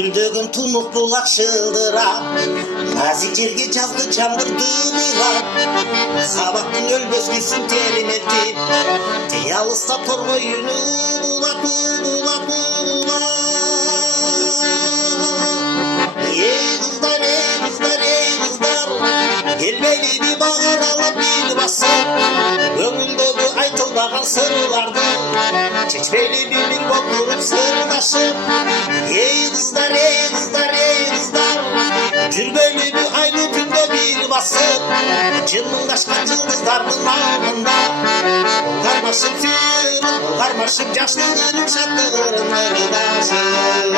Түлдөгөн тунук булак шылдырап, назик жерге жазды жамгырды ыйлап, сабактын өлбөс күсүн теринетип, тей алыста торгоюну улап улап улап. Эй кыздар, келбейли би багыр алып бил басып, көңүлдөгү айтылбаган сырларды чечпейли бир боп туруп сырлашып. Эй кыздар, жүрбөйлү бу айлы түндө бил басып, жымыңдашкан жылдыздардын алдында кармашып сүрүп, кармашып жаштыгын шаттыгын ырдашып.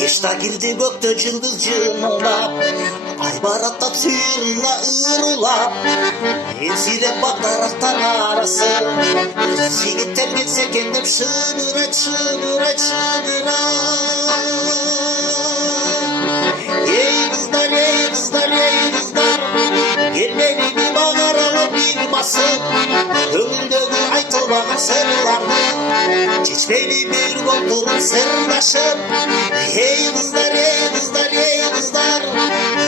Кешта кирди көктө жылдыз жымыңдап, ай бараттап сүйрүнө ырулап, энсиреп бактарактар арасы, жигиттер келсе экен деп шыныйрайт. Эй кыздар, келбейли би багыр алып бил басып, көңүлдөгү айтылбаган сырларды чечпейли бир боп туруп сырлашып. Эй кыздар,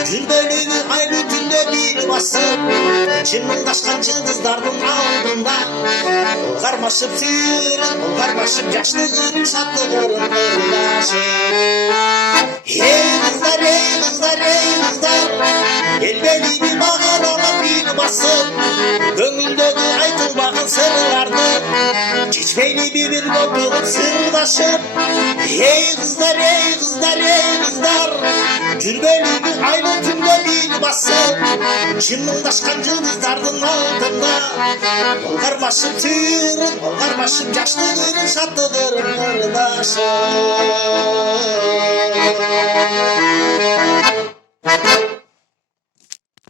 жүрбөйлү айлы түндө бил басып, жымыңдашкан жылдыздардын алдында кармашып сүрүп, кармашып жаштыгын шаттыгын ырдашып. Эй кыздар, келбейли би багыр алып бил басып, көңүлдөгү айтылбаган сырларды чечпейли бир боп туруп сырлашып. Эй кыздар, жүрбөйлү айлы түндө бил басып, жымыңдашкан жылдыздардын алдында кармашып сүрүп, кармашып жаштыгын шаттыгын ырдашып.